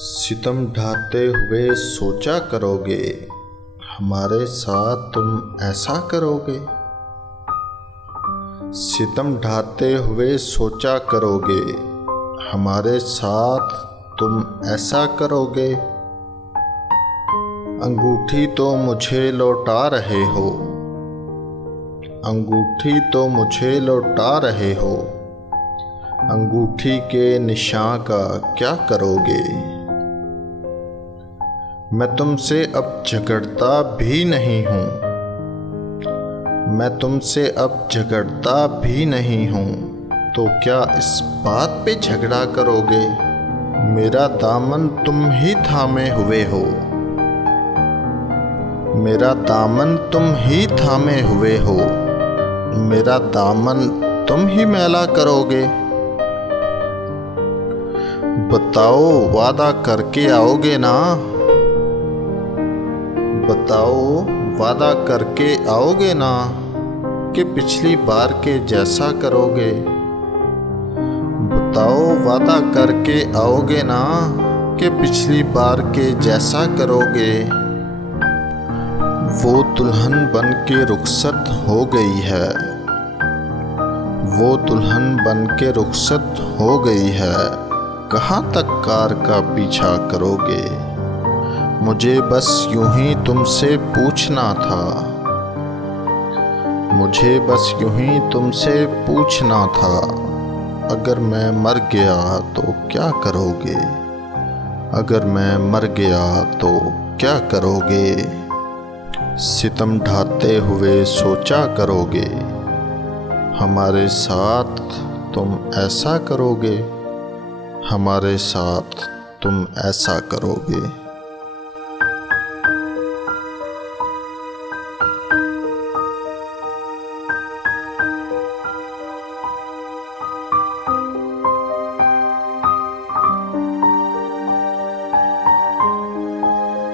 सितम ढाते हुए सोचा करोगे, हमारे साथ तुम ऐसा करोगे। सितम ढाते हुए सोचा करोगे, हमारे साथ तुम ऐसा करोगे। अंगूठी तो मुझे लौटा रहे हो, अंगूठी तो मुझे लौटा रहे हो, अंगूठी के निशान का क्या करोगे। मैं तुमसे अब झगड़ता भी नहीं हूँ, मैं तुमसे अब झगड़ता भी नहीं हूँ, तो क्या इस बात पे झगड़ा करोगे। मेरा दामन तुम ही थामे हुए हो, मेरा दामन तुम ही थामे हुए हो, मेरा दामन तुम ही मैला करोगे। बताओ वादा करके आओगे ना, बताओ वादा करके आओगे ना, कि पिछली बार के जैसा करोगे। बताओ वादा करके आओगे ना, कि पिछली बार के जैसा करोगे। वो दुल्हन बन के रुखसत हो गई है, वो दुल्हन बन के रुखसत हो गई है, कहाँ तक कार का पीछा करोगे। मुझे बस यूं ही तुमसे पूछना था, मुझे बस यूं ही तुमसे पूछना था, अगर मैं मर गया तो क्या करोगे, अगर मैं मर गया तो क्या करोगे। सितम ढाते हुए सोचा करोगे, हमारे साथ तुम ऐसा करोगे, हमारे साथ तुम ऐसा करोगे।